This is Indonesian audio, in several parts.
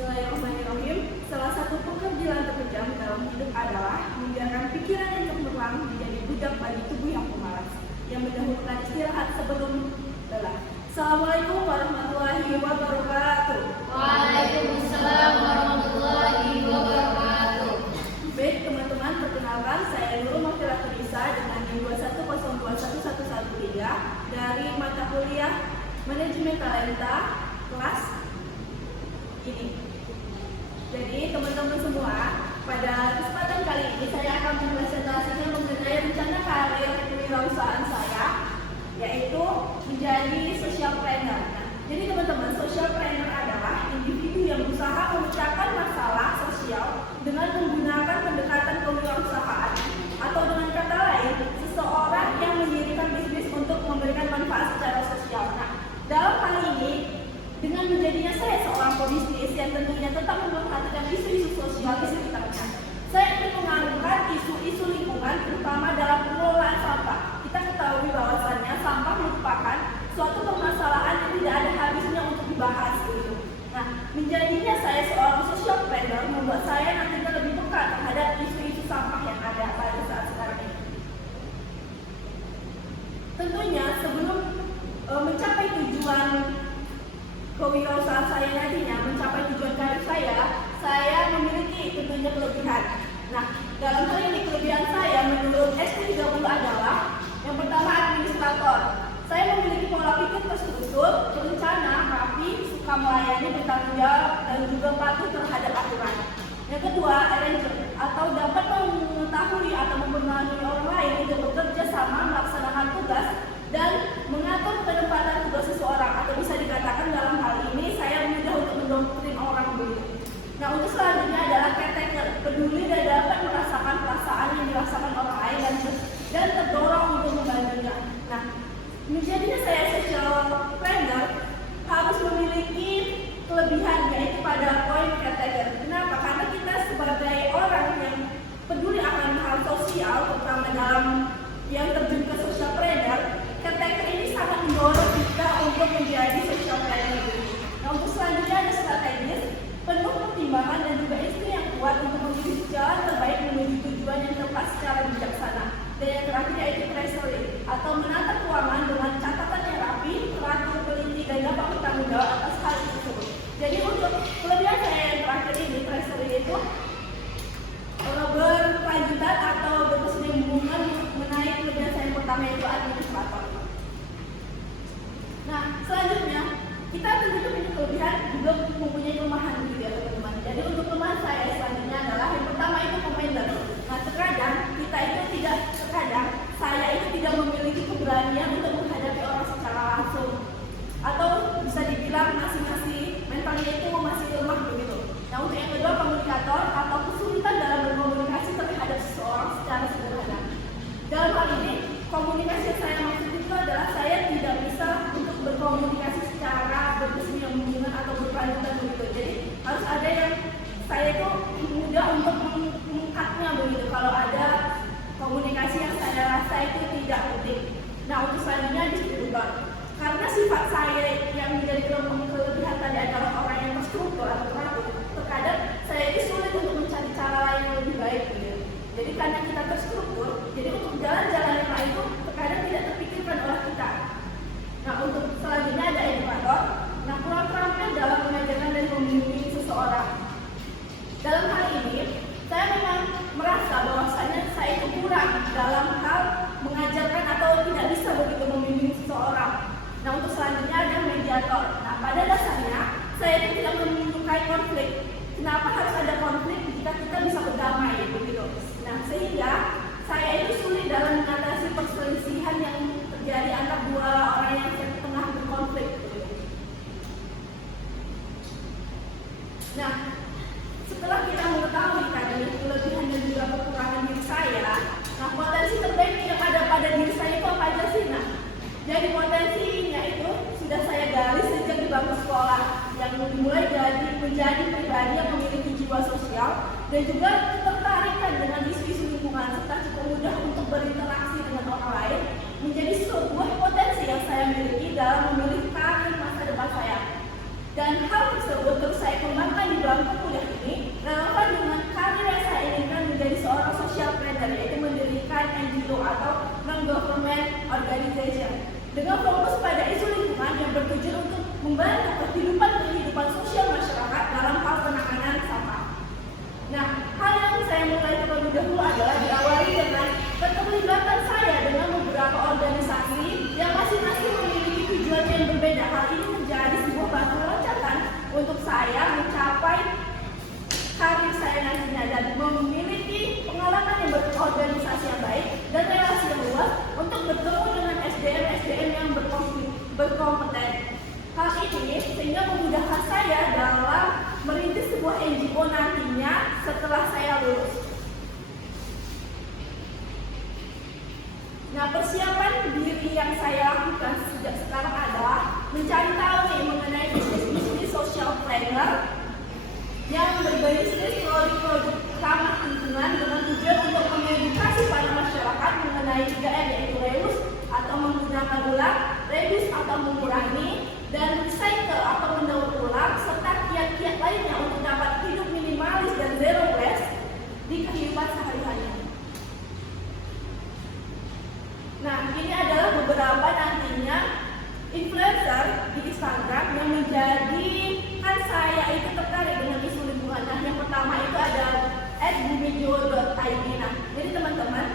Bismillahirrahmanirrahim. Salah satu pekerjaan terkejam dalam hidup adalah membiarkan pikiran yang cemerlang menjadi budak bagi tubuh yang pemalas, yang mendahulukan istirahat sebelum lelah. Assalamualaikum warahmatullahi wabarakatuh. Waalaikumsalam warahmatullahi wabarakatuh. Baik teman-teman, perkenalkan saya Nurul Mafira Tunisa dengan NIM 210211113 dari mata kuliah Manajemen Talenta kelas ini. Jadi teman-teman semua, pada kesempatan kali ini saya akan mempresentasikan mengenai rencana karir kewirausahaan saya, yaitu menjadi social planner. Nah, jadi teman-teman, social planner adalah individu yang berusaha memecahkan masalah sosial dengan menggunakan pendekatan kewirausahaan, atau dengan kata lain, seseorang yang mendirikan bisnis untuk memberikan manfaat secara sosial. Nah, dalam hal ini, dengan menjadinya saya seorang pebisnis yang tentunya tetap memperhatikan isu-isu sosial di sekitarnya, saya ingin mengangkat isu-isu lingkungan, terutama dalam pengelolaan sampah. Kita ketahui bahwasannya sampah merupakan suatu permasalahan yang tidak ada habisnya untuk dibahas. Nah, menjadinya saya seorang social planner membuat saya nantinya lebih peka terhadap isu-isu sampah yang ada pada saat sekarang ini. Tentunya sebelum mencapai tujuan kewirausahaan saya nantinya, mencapai tujuan karir saya memiliki tentunya kelebihan. Nah, dalam hal ini kelebihan saya menurut ST30 adalah yang pertama, administrator. Saya memiliki pola pikir terstruktur, terencana, rapi, suka melayani, bertanggung jawab, dan juga patuh terhadap aturan. Yang kedua, arranger, atau dapat mengetahui atau mempengaruhi orang lain untuk bekerja sama, melaksanakan tugas, dan mengatur penempatan tugas seseorang, atau bisa dikatakan dalam hal ini saya mudah untuk mendoktrin orang begitu. Nah, untuk selanjutnya adalah caretaker, peduli dan dapat merasakan perasaan yang dirasakan orang lain dan terdorong untuk membantunya. Nah, menjadinya saya social planner harus memiliki kelebihan, yaitu pada poin caretaker. Kenapa? Karena kita sebagai orang yang peduli akan hal sosial, terutama dalam yang terjun ke social planner, caretaker ini sangat mendorong kita untuk menjadi social planner. Nah, untuk selanjutnya ada strategis, penuh pertimbangan dan juga istri yang kuat untuk memilih jalan terbaik menuju tujuan yang tepat secara bijaksana. Dan yang terakhir yaitu treasury, atau menata keuangan dengan catatan yang rapi, teratur, teliti, dan dapat bertanggung jawab atas hal tersebut. Jadi untuk kelebihan saya yang terakhir ini, treasury itu berkelanjutan atau berkesinambungan menaik kelebihan saya yang pertama yaitu administrator. Nah, selanjutnya kita tentunya punya kelebihan juga mempunyai kelemahan juga ya teman-teman. Jadi untuk kelemahan saya selanjutnya adalah yang pertama itu komander. Nah, terkadang saya itu tidak memiliki keberanian untuk menghadapi orang secara langsung, atau bisa dibilang masing-masing mentalnya itu masih lemah begitu. Nah, untuk yang kedua, komunikator atau kesulitan dalam berkomunikasi terhadap seseorang secara sederhana. Dalam hal ini, komunikasi yang saya maksud itu adalah saya tidak bisa untuk berkomunikasi secara berkesinambungan atau berkelanjutan begitu. Jadi harus ada yang saya itu mudah untuk mengungkapnya begitu kalau ada komunikasi yang saya rasa itu tidak penting. Nah, untuk selanjutnya distributor. Karena sifat saya yang menjadi kelebihan tadi adalah orang yang terstruktur atau teratur, terkadang saya itu sulit untuk mencari cara lain yang lebih baik begitu. Jadi karena kita terstruktur, jadi untuk jalan-jalan yang lain itu terkadang tidak terpikirkan oleh kita. Nah, untuk selanjutnya ada edukator. Nah, kurang terampil dalam mengajarkan dan membimbing seseorang. Dalam hal ini, saya memang merasa bahwasanya saya itu kurang dalam hal mengajarkan atau tidak bisa begitu membimbing seseorang. Nah, untuk selanjutnya ada mediator. Nah, pada dasarnya saya itu tidak menyukai konflik. Kenapa harus ada konflik jika kita bisa berdamai begitu? Nah, sehingga saya itu sulit dalam mengatasi perselisihan yang terjadi antara dua orang yang tengah berkonflik. Nah, setelah kita mengetahui tadi kelebihan dan juga kekurangan diri saya, nah potensi terbaik yang ada pada diri saya itu apa aja sih? Nah, jadi potensinya itu sudah saya gali sejak di bangku sekolah, yang dimulai menjadi pribadi yang memiliki jiwa sosial dan juga ketertarikan dengan isu-isu lingkungan serta cukup mudah untuk berinteraksi dengan orang lain, menjadi sebuah potensi yang saya miliki dalam memilih karir masa depan saya. Dan hal tersebut terus saya kembangkan di dalam Nah, hal yang saya mulai terlebih dahulu adalah diawali dengan keterlibatan saya dengan beberapa organisasi yang masing-masing memiliki tujuan yang berbeda. Hal ini menjadi sebuah batu loncatan untuk saya mencapai karir saya nantinya dan memiliki pengalaman yang berorganisasi yang baik dan relasi yang luas untuk bertemu dengan SDM yang berkompeten. Hal ini sehingga memudahkan saya dalam merintis sebuah NGO nantinya setelah saya lulus. Nah, persiapan diri yang saya lakukan sejak sekarang adalah mencari tahu mengenai bisnis social planner yang berbasis produk ramah lingkungan dengan tujuan untuk mengedukasi para masyarakat mengenai 3R, yaitu reuse atau menggunakan ulang, reduce atau mengurangi, dan recycle atau mendaur ulang, serta kiat-kiat lainnya untuk dapat hidup minimalis dan zero waste di kehidupan sehari-hari. Nah, ini adalah beberapa nantinya influencer di Instagram yang menjadikan saya itu tertarik dengan isu lingkungan. Nah, yang pertama itu ada @bumijo.id. Nah, jadi teman-teman,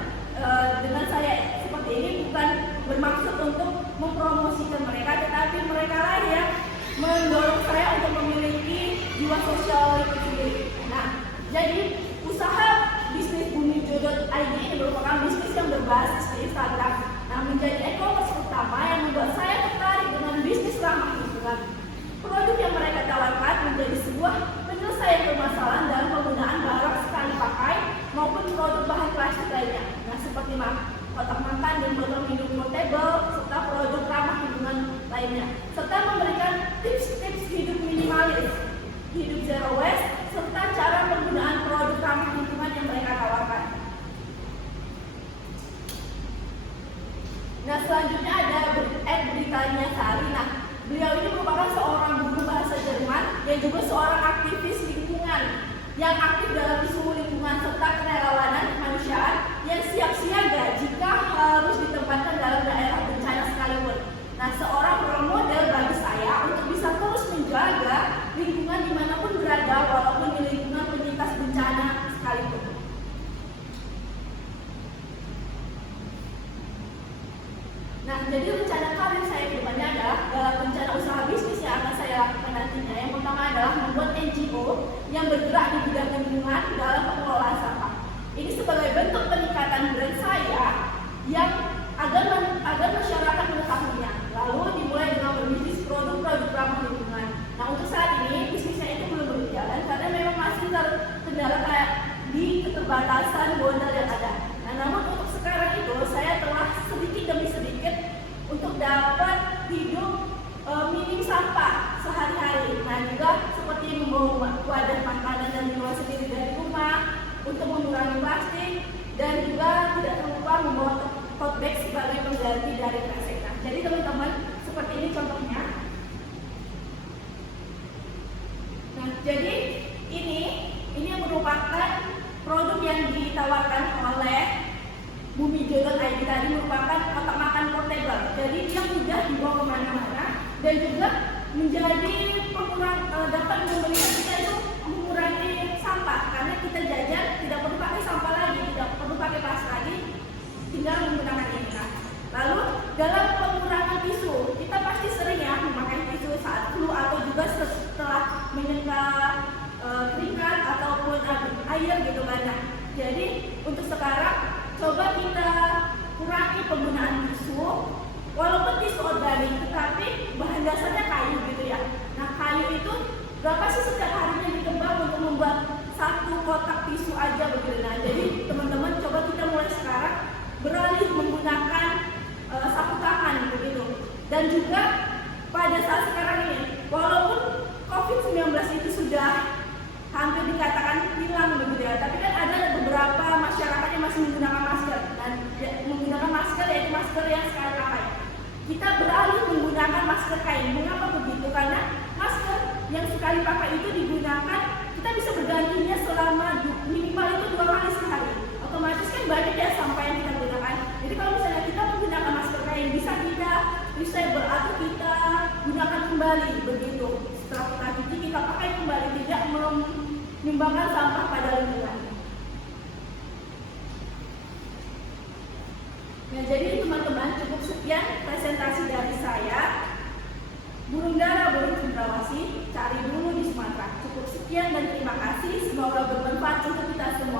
dengan saya seperti ini bukan bermaksud untuk mempromosikan mereka, tetapi mereka lah yang mendorong saya untuk memiliki jiwa sosial itu sendiri. Nah, jadi usaha bisnis bumijo.id ini merupakan bisnis yang berbasis di Instagram. Nah, menjadi e-commerce utama yang membuat saya tertarik dengan bisnis ramah lingkungan. Produk yang mereka tawarkan menjadi sebuah penyelesaian permasalahan dalam penggunaan barang sekali pakai maupun produk bahan plastik lainnya. Nah, seperti kotak makan dan botol minum portable serta produk ramah lingkungan lainnya, serta memberikan tips-tips hidup minimalis, hidup zero waste, serta cara penggunaan produk ramah lingkungan yang mereka tawarkan. Nah, selanjutnya ada Britania Sari. Nah, beliau ini merupakan seorang guru bahasa Jerman yang juga seorang aktivis lingkungan yang aktif dalam isu lingkungan serta kerelawanan kemanusiaan yang siap siaga jika harus ditempatkan dalam daerah bencana sekalipun. Nah, seorang role model bagi saya untuk bisa terus menjaga lingkungan dimanapun berada walaupun di lingkungan penyintas bencana sekalipun. Nah, jadi rencana karir saya ke depannya adalah dalam rencana usaha bisnis yang akan saya lakukan nantinya. Yang pertama adalah membuat NGO yang bergerak di bidang lingkungan dalam pengelolaan sampah. Ini sebagai bentuk peningkatan brand saya yang agar masyarakat mengetahuinya. Lalu dimulai dengan berbisnis produk-produk ramah lingkungan. Nah, untuk saat ini bisnisnya itu belum berjalan karena memang masih terkendala kayak di keterbatasan modal yang ada. Nah, namun untuk sekarang itu saya telah sedikit demi sedikit untuk dapat hidup minim sampah sehari-hari. Nah, juga seperti membawa wadah makanan dan minuman sendiri dari rumah untuk mengurangi plastik dan juga tidak terlupa membawa tote bag sebagai pengganti dari plastik. Nah, jadi teman-teman, seperti ini contohnya. Nah, jadi ini yang merupakan produk yang ditawarkan oleh bumijo.id tadi, merupakan kotak makan portable. Jadi dia mudah dibawa kemana-mana dan juga menjadi dapat memberikan kita itu mengurangi sampah karena kita jajan tidak perlu pakai sampah lagi, tidak perlu pakai plastik lagi, tinggal menggunakan ini. Nah, lalu dalam pengurangan tisu, kita pasti sering ya memakai tisu saat flu atau juga setelah menyeka keringat ataupun air gitu kan. Nah, jadi untuk sekarang coba kita kurangi penggunaan tisu, walaupun tisu organik, tetapi bahan dasarnya kayu gitu ya. Nah, kayu itu berapa sih setiap harinya dikembang untuk membuat satu kotak tisu aja begitu. Nah, jadi teman-teman coba kita mulai sekarang beralih menggunakan sapu tangan begitu. Dan juga pada saat sekarang ini, walaupun COVID-19 itu sudah hampir dikatakan hilang begitu ya, tapi kan ada beberapa masyarakat yang masih menggunakan masker dan menggunakan masker yaitu masker yang sekali pakai. Kita beralih menggunakan masker kain. Mengapa begitu? Karena masker yang sekali pakai itu digunakan, kita bisa bergantinya selama minimal itu 2 kali sehari. Otomatis kan banyak ya sampah yang kita gunakan. Jadi kalau misalnya kita menggunakan masker kain, bisa kita recycle atau kita gunakan kembali begitu. Setelah kita cuci, kita pakai kembali, tidak menyumbangkan sampah pada lingkungan. Nah, jadi teman-teman, cukup sekian presentasi dari saya. Burung dara, burung cendrawasih, cari dulu di Sumatera. Cukup sekian dan terima kasih. Semoga bermanfaat untuk kita semua.